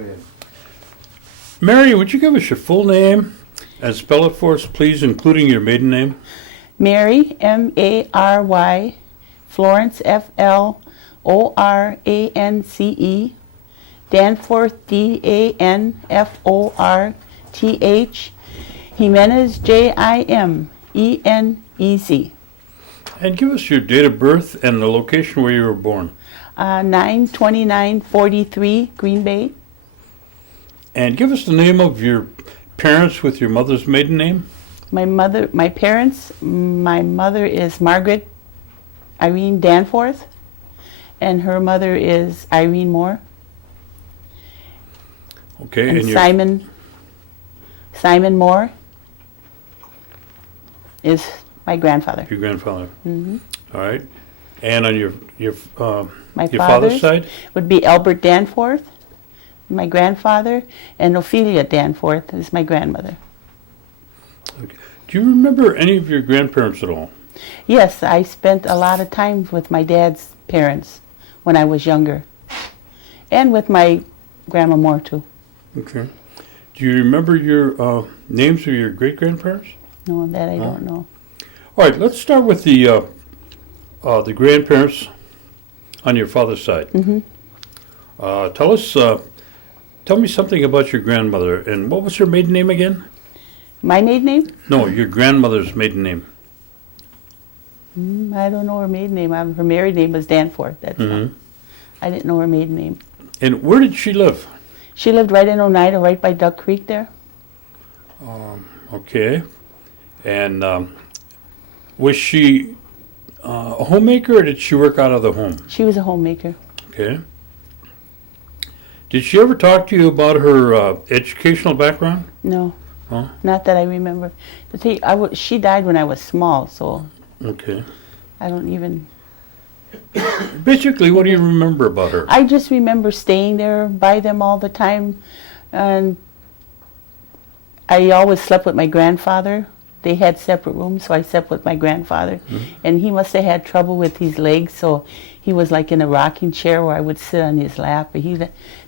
it in. Mary, would you give us your full name and spell it for us, please, including your maiden name? Mary, M-A-R-Y, Florence, F-L-O-R-A-N-C-E, Danforth, D-A-N-F-O-R-T-H, Jimenez, J-I-M-E-N-E-Z. And give us your date of birth and the location where you were born. 92943 Green Bay. And give us the name of your parents with your mother's maiden name. My mother is Margaret Irene Danforth, and her mother is Irene Moore. Okay, and Simon Moore is my grandfather. Your grandfather. Mm-hmm. All right. And on your my father's side would be Albert Danforth, my grandfather, and Ophelia Danforth is my grandmother. Okay. Do you remember any of your grandparents at all? Yes, I spent a lot of time with my dad's parents when I was younger, and with my grandma Moore too. Okay. Do you remember your names of your great-grandparents? No, that I don't know. All right, let's start with the grandparents on your father's side. Mm-hmm. Tell me something about your grandmother, and what was her maiden name again? My maiden name? No, your grandmother's maiden name. I don't know her maiden name. Her married name was Danforth. That's all. I didn't know her maiden name. And where did she live? She lived right in Oneida, right by Duck Creek there. Okay. And was she a homemaker, or did she work out of the home? She was a homemaker. Okay. Did she ever talk to you about her educational background? No. Huh? Not that I remember. The thing, she died when I was small, so Okay. I don't even... Basically, what do you remember about her? I just remember staying there by them all the time, and I always slept with my grandfather. They had separate rooms, so I slept with my grandfather. And he must have had trouble with his legs, so he was like in a rocking chair where I would sit on his lap. But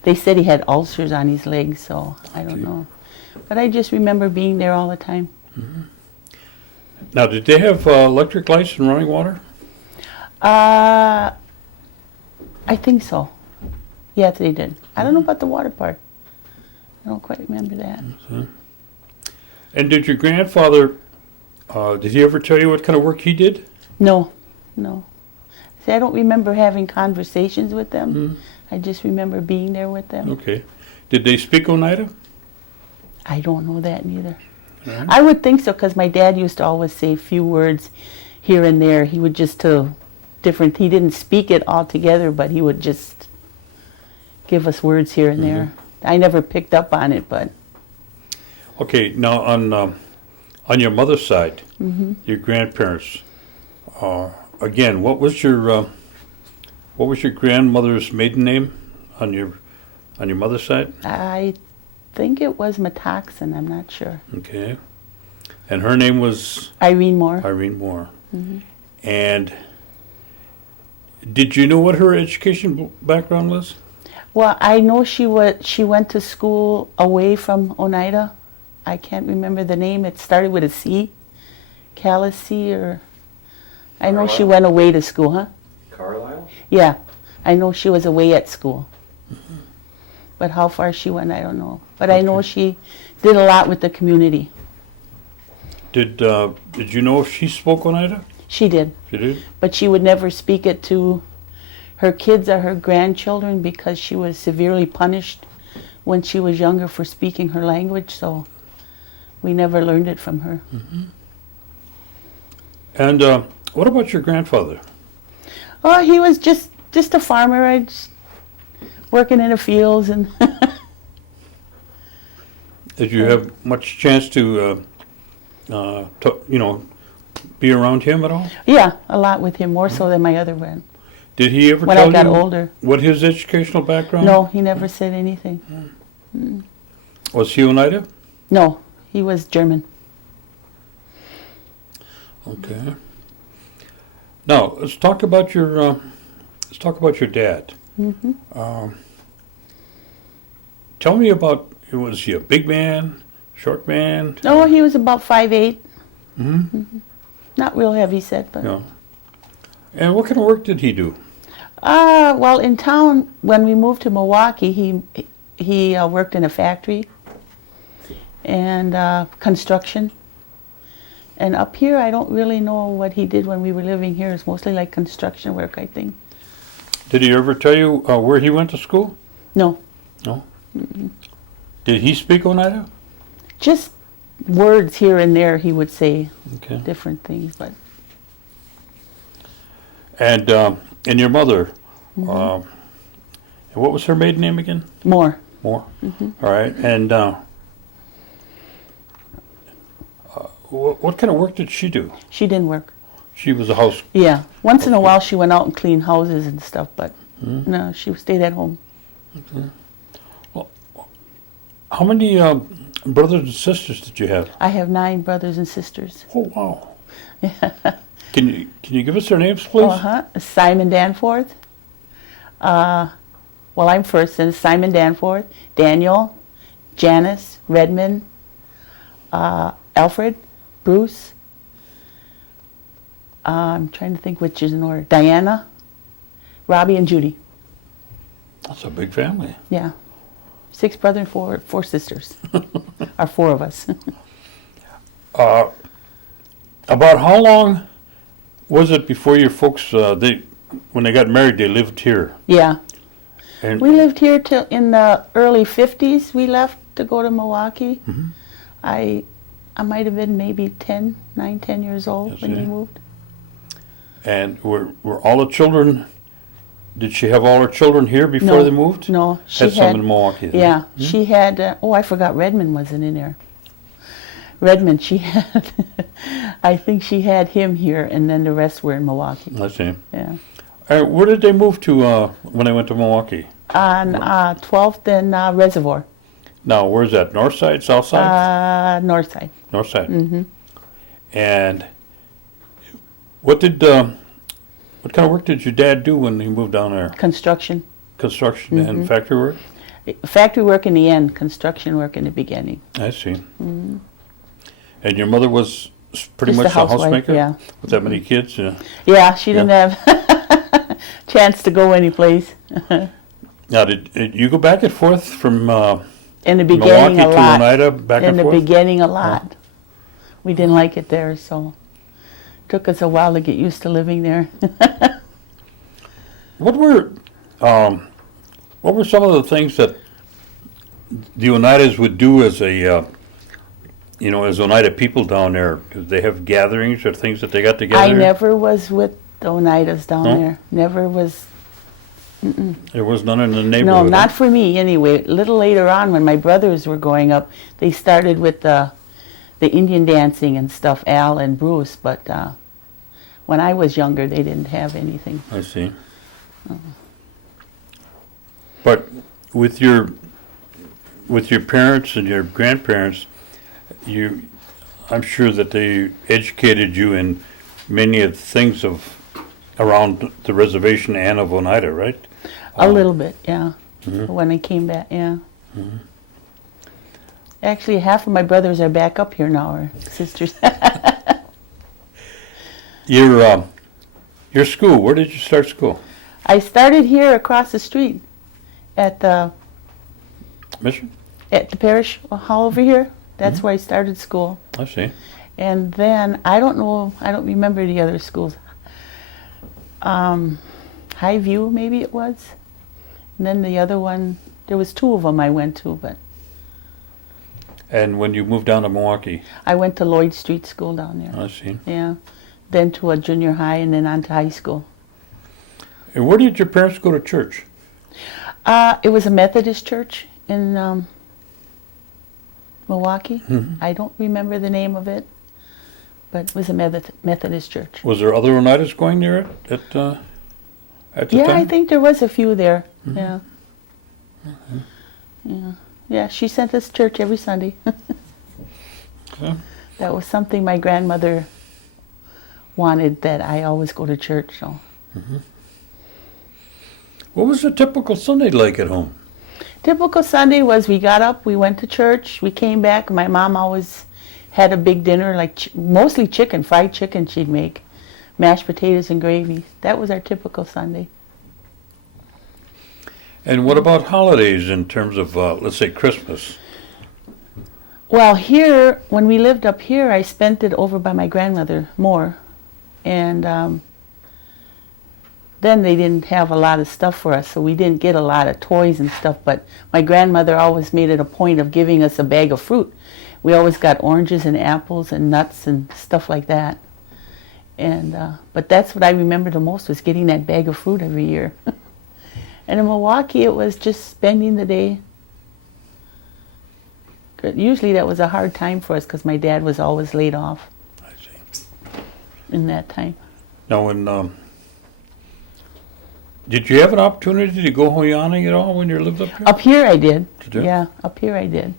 they said he had ulcers on his legs, so I don't know. But I just remember being there all the time. Now, did they have electric lights and running water? I think so. Yes, they did. I don't know about the water part. I don't quite remember that. And did your grandfather, did he ever tell you what kind of work he did? No. See, I don't remember having conversations with them. I just remember being there with them. Okay. Did they speak Oneida? I don't know that neither. Right. I would think so, because my dad used to always say a few words here and there. He would just he didn't speak it all together, but he would just give us words here and there. I never picked up on it, but... Okay, now on your mother's side, your grandparents, again, what was your grandmother's maiden name on your mother's side? I think it was Metoxen, I'm not sure. Okay. And her name was? Irene Moore. Irene Moore. And did you know what her education background was? Well, I know she went to school away from Oneida. I can't remember the name. It started with a C. Callacy, or... I know she went away to school, huh? Carlisle? Yeah. I know she was away at school. But how far she went, I don't know. But I know she did a lot with the community. Did you know if she spoke Oneida? She did. She did? But she would never speak it to her kids or her grandchildren, because she was severely punished when she was younger for speaking her language, so we never learned it from her. And what about your grandfather? Oh, he was just a farmer, working in the fields. And Did you have much chance to be around him at all? Yeah, a lot with him, more so than my other friend. Did he ever When tell I got you older. what his educational background? No, he never said anything. Was he Oneida? No, he was German. Okay. Now let's talk about your dad. tell me about, was he a big man, short man? Oh, he was about 5'8". Mm-hmm. Not real heavy set, but. Yeah. And what kind of work did he do? Well, in town, when we moved to Milwaukee, he worked in a factory and construction. And up here, I don't really know what he did when we were living here. It's mostly like construction work, I think. Did he ever tell you where he went to school? No. No? Did he speak Oneida? Just words here and there, he would say Okay. different things, but. And your mother, and what was her maiden name again? More. More. All right. And what kind of work did she do? She didn't work. She was a house. Yeah. Once in a while she went out and cleaned houses and stuff, but no, she stayed at home. Well, how many brothers and sisters did you have? I have 9 brothers and sisters. Oh wow! Can you give us their names, please? Simon Danforth. Well, I'm first, and Simon Danforth, Daniel, Janice, Redmond, Alfred, Bruce. I'm trying to think which is in order. Diana, Robbie, and Judy. That's a big family. Yeah. 6 brothers and 4 sisters. Or 4 of us. About how long was it before your folks, when they got married, they lived here? Yeah. And We lived here till in the early 50s. We left to go to Milwaukee. I might have been maybe 9, 10 years old Yes, when yeah. we moved. And were all the children? Did she have all her children here before No, they moved? No, she Had some in Milwaukee. Then. Yeah, she had. I forgot Redmond wasn't in there. Redmond, she had. I think she had him here, and then the rest were in Milwaukee. I see. Yeah. Where did they move to when they went to Milwaukee? On 12th and Reservoir. Now, where's that? North side, south side? North side. North side. Mm-hmm. And what kind of work did your dad do when he moved down there? Construction. Construction and factory work? Factory work in the end, construction work in the beginning. I see. And your mother was pretty Just much a housewife, housemaker? yeah. With that many kids? Yeah. Yeah, she didn't have chance to go anyplace. Now, did you go back and forth from In the beginning, Milwaukee a to lot. Oneida, back In and the forth? beginning, a lot. We didn't like it there, so took us a while to get used to living there. What were some of the things that the Oneidas would do as as Oneida people down there? Did they have gatherings or things that they got together? I never was with the Oneidas down No? there. Never was. There was none in the No, neighborhood. not for me anyway. A little later on, when my brothers were growing up, they started with the Indian dancing and stuff, Al and Bruce. But when I was younger, they didn't have anything. I see. But with your parents and your grandparents, I'm sure that they educated you in many of the things around the reservation and of Oneida, right? A little bit, yeah. When I came back, yeah. Actually, half of my brothers are back up here now, or sisters. Your school, where did you start school? I started here across the street at the Mission? parish hall over here. That's where I started school. I see. And then, I don't remember the other schools. Highview, maybe it was. And then the other one, there was 2 of them I went to, but And when you moved down to Milwaukee? I went to Lloyd Street School down there. I see. Yeah. Then to a junior high and then on to high school. And where did your parents go to church? It was a Methodist church in Milwaukee. I don't remember the name of it, but it was a Methodist church. Was there other Oneidas going there at the Yeah, time? I think there was a few there. Yeah. Yeah. Yeah, she sent us to church every Sunday. Okay. That was something my grandmother wanted, that I always go to church. So What was a typical Sunday like at home? Typical Sunday was we got up, we went to church, we came back. My mom always had a big dinner, like mostly chicken, fried chicken she'd make, mashed potatoes and gravy. That was our typical Sunday. And what about holidays in terms of, let's say, Christmas? Well, here, when we lived up here, I spent it over by my grandmother more. And then they didn't have a lot of stuff for us, so we didn't get a lot of toys and stuff. But my grandmother always made it a point of giving us a bag of fruit. We always got oranges and apples and nuts and stuff like that. And but that's what I remember the most, was getting that bag of fruit every year. And in Milwaukee, it was just spending the day. Usually that was a hard time for us because my dad was always laid off. I see. In that time. Now, did you have an opportunity to go hoyaning at all when you lived up here? Up here I did. Did you? Yeah, up here I did.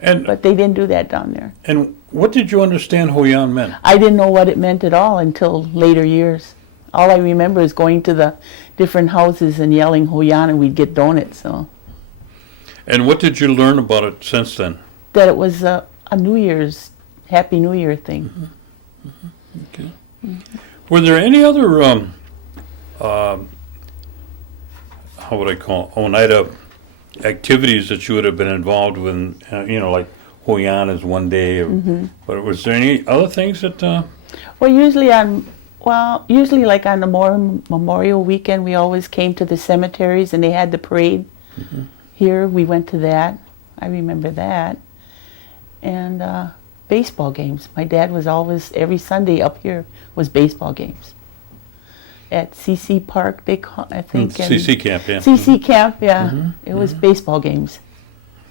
And But they didn't do that down there. and what did you understand hoyan meant? I didn't know what it meant at all until later years. All I remember is going to the different houses and yelling hoyan, and we'd get donuts. So And what did you learn about it since then? that it was a New Year's, Happy New Year thing. Okay. Were there any other, how would I call it, Oneida activities that you would have been involved with, like hoyan is one day, but was there any other things that, Well, usually like on the Memorial Weekend, we always came to the cemeteries and they had the parade. Here, we went to that. I remember that. And baseball games. My dad was always, every Sunday up here was baseball games. At CC Park, I think. CC camp, yeah. CC camp, yeah. It was baseball games.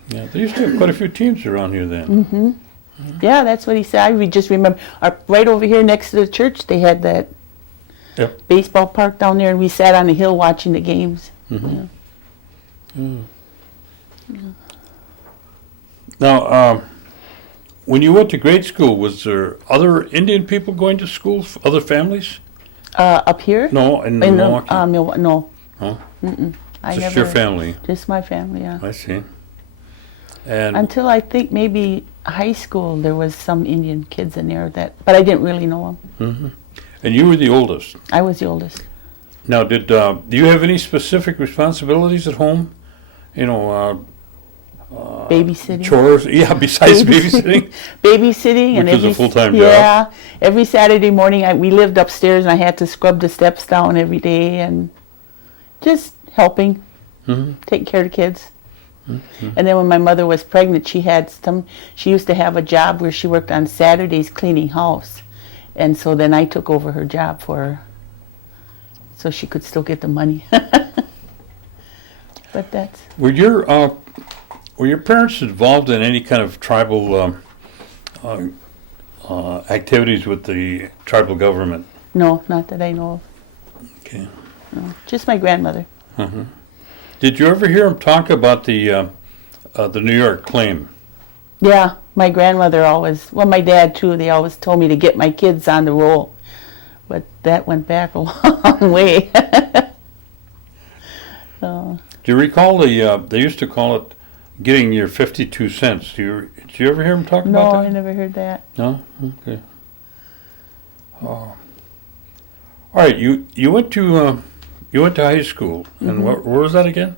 Yeah, they used to have quite a few teams around here then. Yeah, that's what he said. I just remember, right over here next to the church, they had that Yep. baseball park down there, and we sat on the hill watching the games. Yeah. Now, when you went to grade school, was there other Indian people going to school, other families? Up here? No, in In Milwaukee. no. Oh, I just your family. Just my family, yeah. I see. And Until I think maybe high school, there was some Indian kids in there but I didn't really know them. and you were the oldest. I was the oldest. Now, do you have any specific responsibilities at home? Babysitting. Chores? Yeah, besides babysitting. Babysitting. Which is a full-time job. Yeah. Every Saturday morning, we lived upstairs, and I had to scrub the steps down every day and just helping, take care of the kids. And then when my mother was pregnant, she used to have a job where she worked on Saturdays cleaning house. And so then I took over her job for her so she could still get the money. But that's... Were your parents involved in any kind of tribal activities with the tribal government? No, not that I know of. Okay. No, just my grandmother. Did you ever hear them talk about the New York claim? Yeah, my grandmother always, my dad too, they always told me to get my kids on the roll. But that went back a long way. So, Do you recall they used to call it getting your 52 cents? Did you ever hear them talk about no, that? I never heard that. No? Okay. All right, you went to high school, and where was that again?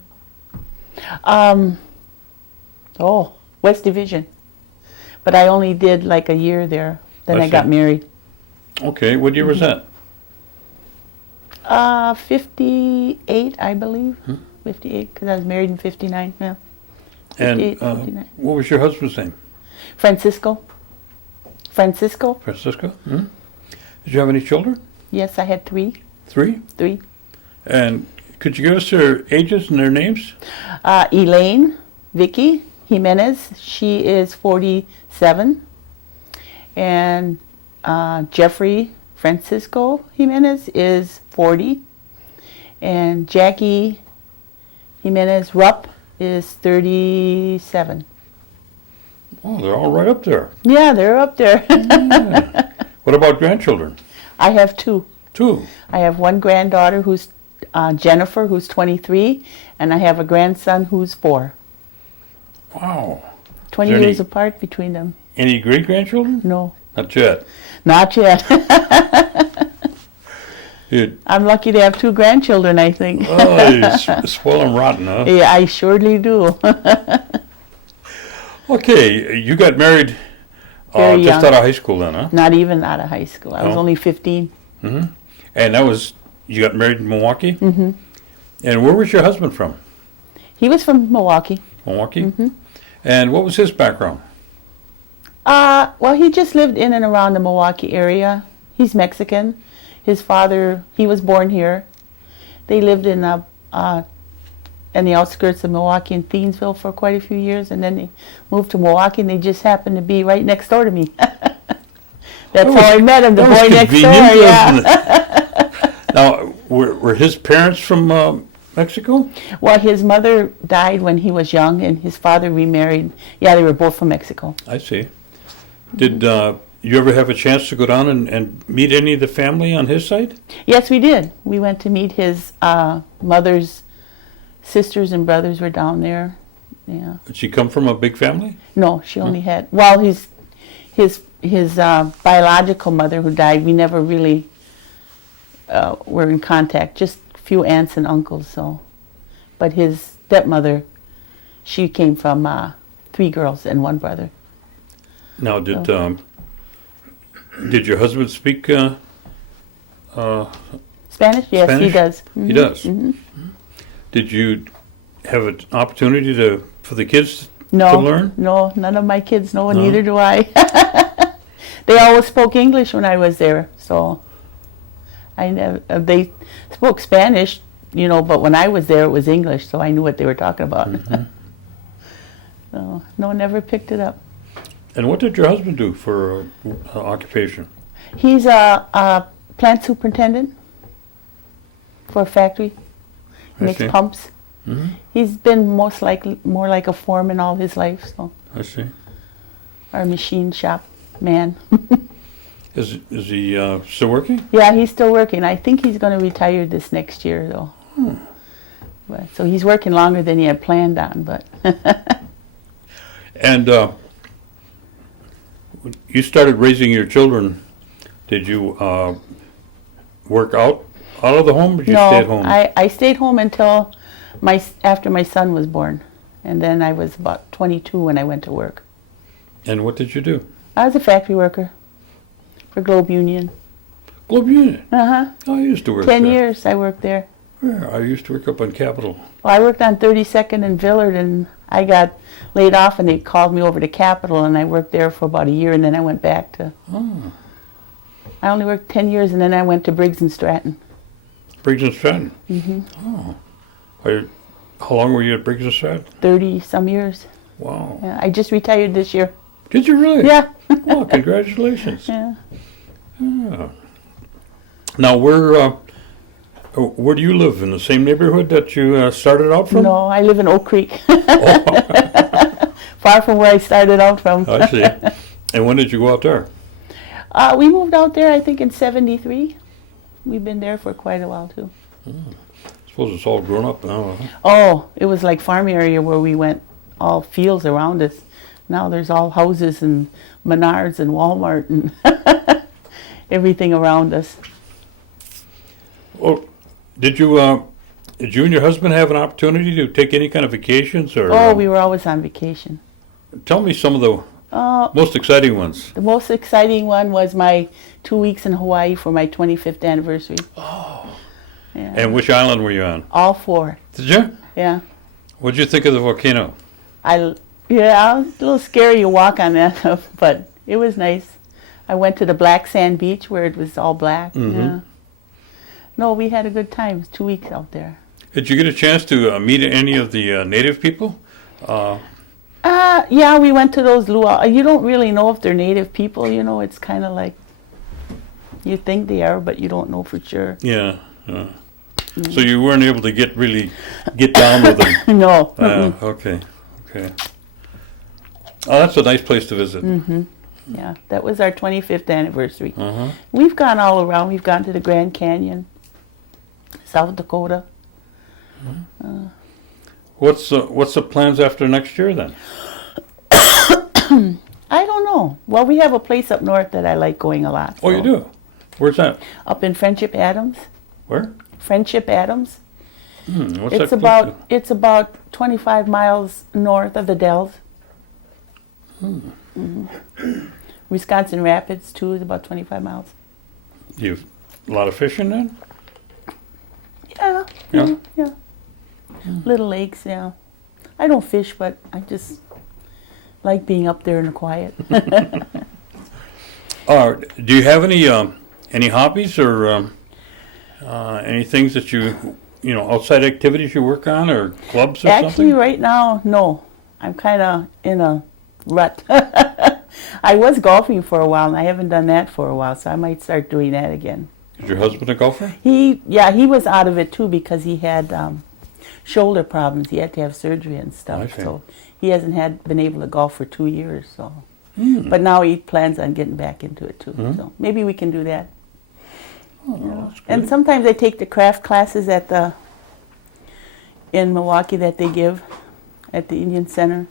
West Division. But I only did like a year there. Then I got married. Okay, what year was that? 58, I believe. 58, because I was married in 59, yeah. And 59. what was your husband's name? Francisco. Francisco? Did you have any children? Yes, I had three. Three? Three. And could you give us their ages and their names? Elaine, Vicky, Jimenez, she is 47. And Jeffrey Francisco Jimenez is 40. And Jackie Jimenez Rupp is 37. Oh, they're all right up there. Yeah, they're up there. Yeah. What about grandchildren? I have two. Two. I have one granddaughter who's Jennifer, who's 23, and I have a grandson who's 4. Wow. 20 Is there years apart between them. Any great-grandchildren? No, Not yet. not yet. You, I'm lucky to have 2 grandchildren, I think. oh, you spoil them rotten, huh? Yeah, I surely do. Okay, you got married Very just young. out of high school then, huh? Not even out of high school. I was No? only 15. And that was, you got married in Milwaukee? Mm-hmm. And where was your husband from? He was from Milwaukee. Milwaukee? Mm-hmm. And what was his background? Well, he just lived in and around the Milwaukee area. He's Mexican. His father, he was born here. They lived in the outskirts of Milwaukee and Thiensville for quite a few years, and then they moved to Milwaukee, and they just happened to be right next door to me. That's how I met him, the boy next door. Yeah. Now, were his parents from Mexico? Well, his mother died when he was young, and his father remarried. Yeah, they were both from Mexico. I see. Did you ever have a chance to go down and meet any of the family on his side? Yes, we did. We went to meet his mother's sisters and brothers were down there. Yeah. Did she come from a big family? No, she only had. Well, his biological mother who died. We never really were in contact. Just a few aunts and uncles. So, but his stepmother, she came from 3 girls and 1 brother. Now, did your husband speak Spanish? Yes, Spanish? he does. He does. Mm-hmm. Did you have an opportunity for the kids to learn? No, none of my kids know, No? neither do I. They always spoke English when I was there, so I never. They spoke Spanish, but when I was there, it was English, so I knew what they were talking about. Mm-hmm. So no, never picked it up. And what did your husband do for occupation? He's a plant superintendent for a factory. He I makes see. pumps. Mm-hmm. He's been most likely more like a foreman all his life, so I see. our machine shop man. Is he still working? Yeah, he's still working. I think he's going to retire this next year, though. But, so he's working longer than he had planned on, but... And you started raising your children. Did you work out of the home, or did you stay at home? No, I stayed home until after my son was born. And then I was about 22 when I went to work. And what did you do? I was a factory worker for Globe Union. Globe Union? Uh-huh. I used to work 10 there. years I worked there. Yeah, I used to work up on Capitol. Well, I worked on 32nd and Villard, and I got laid off, and they called me over to Capitol, and I worked there for about a year, and then I went back to... Oh. I only worked 10 years, and then I went to Briggs and Stratton. Briggs and Stratton? Mm-hmm. Oh. How long were you at Briggs and Stratton? 30-some years. Wow. Yeah, I just retired this year. Did you really? Yeah. Oh, congratulations. Yeah. Yeah. Now, where do you live? In the same neighborhood that you started out from? No, I live in Oak Creek. Oh. Far from where I started out from. I see. And when did you go out there? We moved out there, I think, in 73. We've been there for quite a while, too. I suppose it's all grown up now, huh? Oh, it was like farm area where we went, all fields around us. Now there's all houses and Menards and Walmart and everything around us. Well, did you and your husband have an opportunity to take any kind of vacations? Or Oh, we were always on vacation. tell me some of the most exciting ones. The most exciting one was my 2 weeks in Hawaii for my 25th anniversary. Oh. Yeah. And which island were you on? All 4. Did you? Yeah. What did you think of the volcano? Yeah, it was a little scary to walk on that, but it was nice. I went to the black sand beach where it was all black. Mhm. Yeah. No, we had a good time. It was 2 weeks out there. Did you get a chance to meet any of the native people? Yeah, we went to those luau. You don't really know if they're native people, It's kind of like you think they are, but you don't know for sure. Yeah. So you weren't able to get down with them? No. Okay. Oh, that's a nice place to visit. Mm-hmm. Yeah, that was our 25th anniversary. Uh-huh. We've gone all around. We've gone to the Grand Canyon, South Dakota. What's the plans after next year then? I don't know. Well, we have a place up north that I like going a lot. Oh, you do? Where's that? Up in Friendship Adams. Where? Friendship Adams. What's It's that? about 25 miles north of the Dells. Wisconsin Rapids too is about 25 miles. You've a lot of fishing then? Yeah. Yeah? Yeah. Little lakes, yeah. I don't fish, but I just like being up there in the quiet. Do you have any hobbies or any things that outside activities you work on or clubs or Actually, something? right now, no. I'm kind of in a rut. I was golfing for a while, and I haven't done that for a while, so I might start doing that again. Is your husband a golfer? He was out of it too because he had shoulder problems. He had to have surgery and I stuff, see. so he hasn't been able to golf for 2 years. So, but now he plans on getting back into it too. So maybe we can do that. Oh, that's good. And sometimes I take the craft classes in Milwaukee that they give at the Indian Center.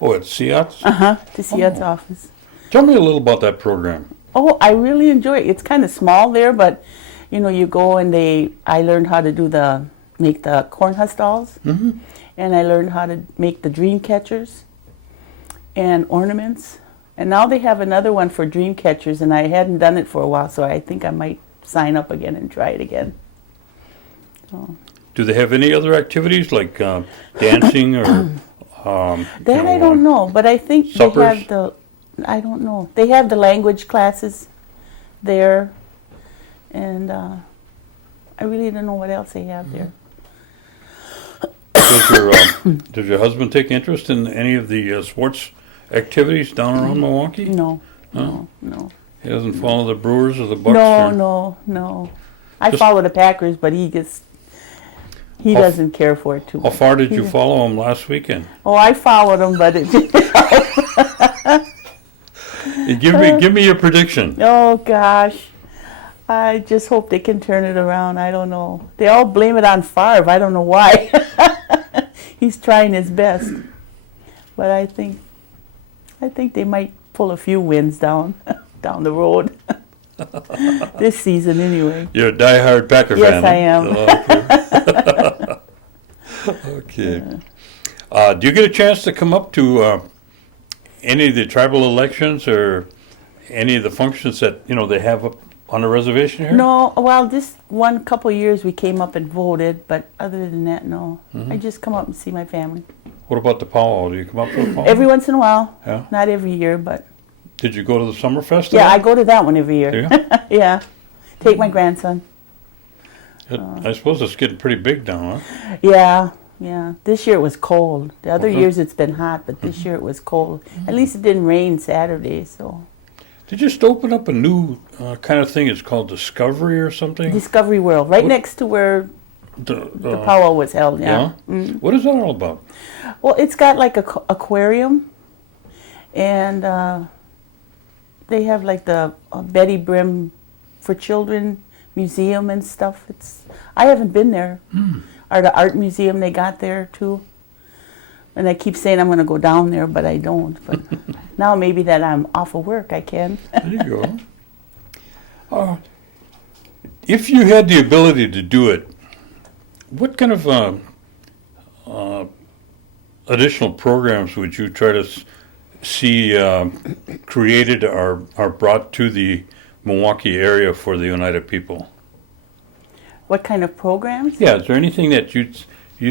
Oh, at Seatt's? To Seatt's office. Tell me a little about that program. Oh, I really enjoy it. It's kind of small there, but you go and I learned how to make the corn husk dolls, and I learned how to make the dream catchers and ornaments. And now they have another one for dream catchers, and I hadn't done it for a while, so I think I might sign up again and try it again. So. Do they have any other activities like dancing or? That I don't know, but I think suppers? I don't know. They have the language classes there, and I really don't know what else they have there. Does your husband take interest in any of the sports activities down around Milwaukee? No. He doesn't follow the Brewers or the Bucks? No. I follow the Packers, but he doesn't care for it too much. How far did you follow him last weekend? Oh, I followed him, but it didn't help. Give me your prediction. Oh, gosh. I just hope they can turn it around. I don't know. They all blame it on Favre. I don't know why. He's trying his best. But I think they might pull a few wins down the road. This season, anyway. You're a diehard Packer fan. Yes, I am. Okay. Do you get a chance to come up to any of the tribal elections or any of the functions that they have up on the reservation here? No, well, this one couple of years we came up and voted, but other than that, no. I just come up and see my family. What about the powwow? Do you come up to the powwow? Every once in a while. Yeah. Not every year, but... Did you go to the summer festival? Yeah, I go to that one every year. Do you? Yeah. Take my grandson. I suppose it's getting pretty big now, huh? Yeah. This year it was cold. The other Okay. years it's been hot, but this year it was cold. At least it didn't rain Saturday, so... They just opened up a new kind of thing. It's called Discovery or something. Discovery World, right next to where the powwow was held, yeah. What is that all about? Well, it's got like a aquarium, and they have like the Betty Brim for children museum and stuff. I haven't been there. Or the art museum they got there too. And I keep saying I'm going to go down there, but I don't. But now maybe that I'm off of work, I can. There you go. If you had the ability to do it, what kind of additional programs would you try to see created or brought to the Milwaukee area for the Oneida people? What kind of programs? Yeah, is there anything that you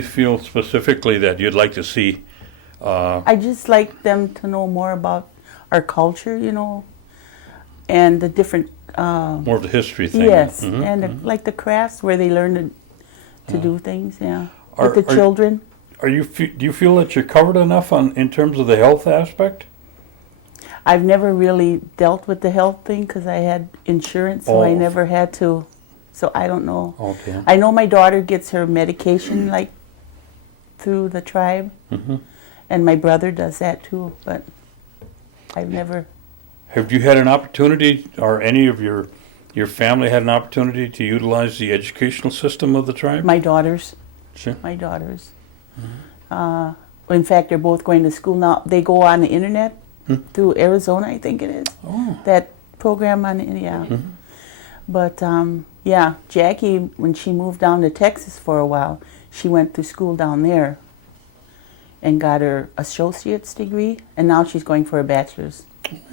feel specifically that you'd like to see? I just like them to know more about our culture, and the different... More of the history thing. Yes, and like the crafts where they learn to do things, yeah. With the children. Do you feel that you're covered enough in terms of the health aspect? I've never really dealt with the health thing because I had insurance, so I never had to. So I don't know. Okay. I know my daughter gets her medication like through the tribe, and my brother does that too. But I've never. Have you had an opportunity, or any of your family had an opportunity to utilize the educational system of the tribe? My daughters. Sure. My daughters. In fact, they're both going to school now. They go on the internet through Arizona, I think it is. Oh. That program on, yeah. But yeah, Jackie, when she moved down to Texas for a while, she went to school down there and got her associate's degree, and now she's going for a bachelor's.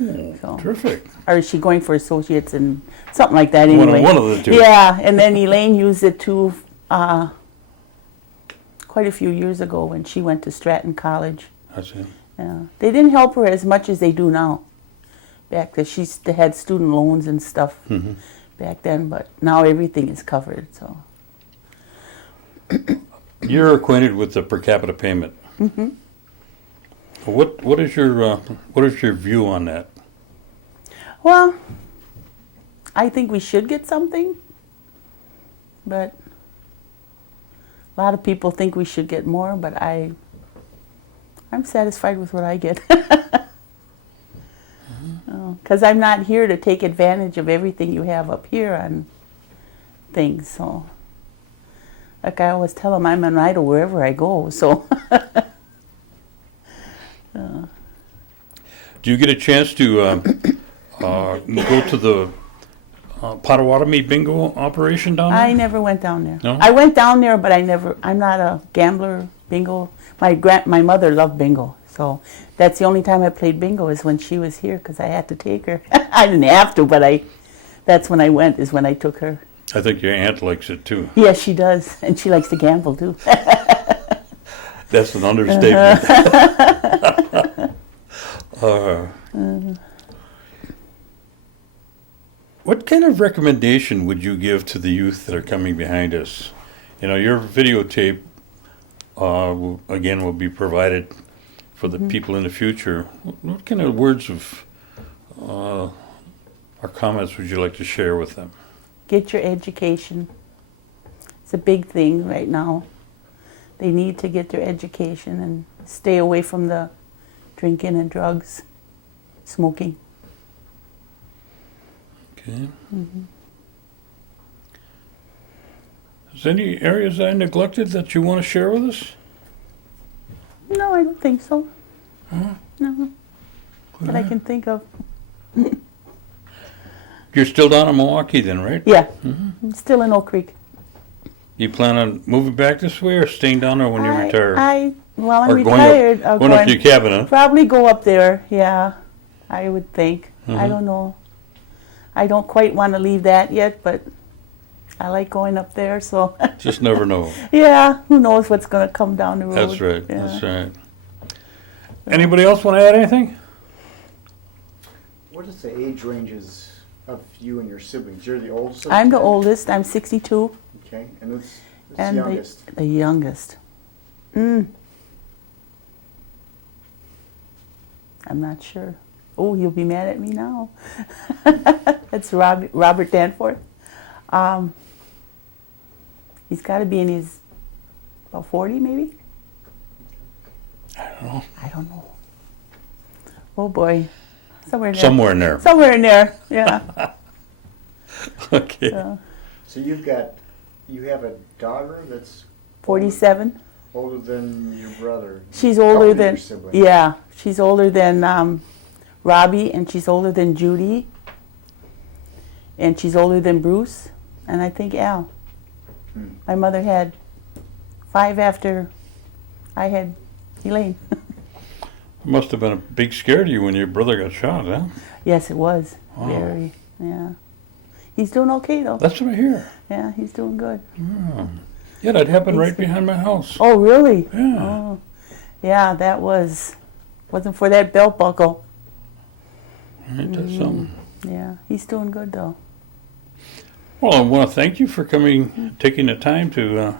Oh, So- terrific. Or is she going for associates and something like that anyway? One of the two. Yeah, and then Elaine used it too quite a few years ago when she went to Stratton College. I see. Yeah. They didn't help her as much as they do now. Back then, they had student loans and stuff back then, but now everything is covered. So You're acquainted with the per capita payment. What is your view on that? well, I think we should get something, but a lot of people think we should get more, but I'm satisfied with what I get. Because I'm not here to take advantage of everything you have up here on things. So, like I always tell them, I'm Oneida wherever I go. So, Do you get a chance to go to the Potawatomi bingo operation down there? I never went down there. No? I went down there, but I'm not a gambler. Bingo. My mother loved bingo, so that's the only time I played bingo is when she was here because I had to take her. I didn't have to, but that's when I went. Is when I took her. I think your aunt likes it too. Yes, she does, and she likes to gamble too. That's an understatement. What kind of recommendation would you give to the youth that are coming behind us? You know, your videotape, will be provided for the people in the future. What kind of words of or comments would you like to share with them? Get your education. It's a big thing right now. They need to get their education and stay away from the drinking and drugs, smoking. Okay. Is there any areas I neglected that you want to share with us? No, I don't think so. No, that I can think of. You're still down in Milwaukee then, right? Yeah, I'm still in Oak Creek. You plan on moving back this way or staying down there when you retire? Well, I'm Or retired. going up to your cabin, huh? Probably go up there, yeah, I would think. I don't know. I don't quite want to leave that yet, but I like going up there, so. Just never know. Yeah, who knows what's going to come down the road. That's right. Yeah. That's right. Anybody else want to add anything? What is the age ranges of you and your siblings? You're the oldest? I'm the oldest. I'm 62. Okay, and what's the And youngest? the youngest. I'm not sure. Oh, you'll be mad at me now. That's Robert Danforth. He's got to be in his about 40, maybe. I don't know. Oh boy, somewhere in there. Somewhere in there. Somewhere in there. Yeah. Okay. So you have a daughter that's 47. older than your brother. She's Couple older of your than. siblings. Yeah, she's older than Robbie, and she's older than Judy, and she's older than Bruce, and I think Al. My mother had 5 after I had Elaine. It must have been a big scare to you when your brother got shot, huh? Yes, it was. Wow. Very, yeah. He's doing okay, though. That's what I hear. Yeah, he's doing good. Yeah, that happened right behind my house. Oh, really? Yeah. Oh. Yeah, that wasn't for that belt buckle. Ain't that something? Yeah, he's doing good, though. Well, I want to thank you for coming, taking the time to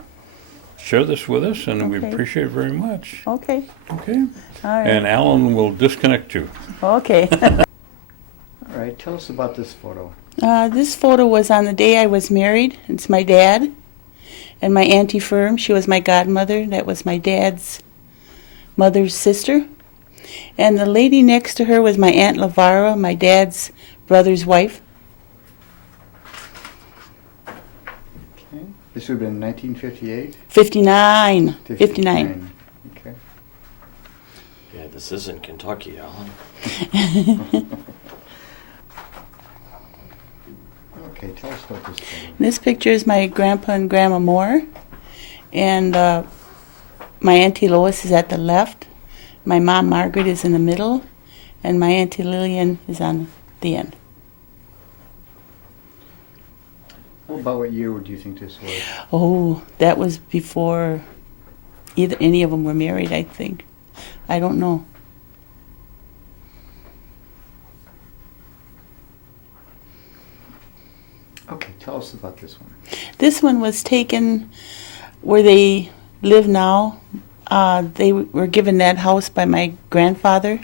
share this with us, and we Okay. appreciate it very much. Okay. Okay? All right. And Alan will disconnect you. Okay. All right, tell us about this photo. This photo was on the day I was married. It's my dad and my Auntie Firm. She was my godmother. That was my dad's mother's sister. And the lady next to her was my Aunt Lavara, my dad's brother's wife. Okay. This would have been 1958? 59. 59. This isn't Kentucky, Alan. Okay, tell us about this photo. This picture is my grandpa and grandma Moore, and my Auntie Lois is at the left, my mom Margaret is in the middle, and my Auntie Lillian is on the end. Well, about what year do you think this was? Oh, that was before either any of them were married, I think. I don't know. Okay, tell us about this one. This one was taken where they live now. They were given that house by my grandfather,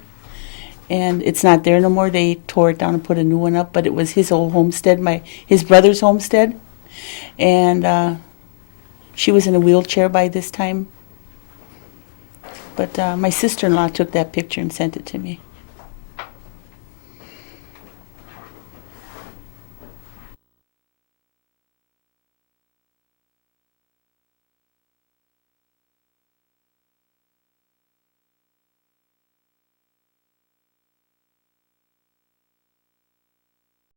and it's not there no more. They tore it down and put a new one up, but it was his old homestead, his brother's homestead. And she was in a wheelchair by this time. But my sister-in-law took that picture and sent it to me.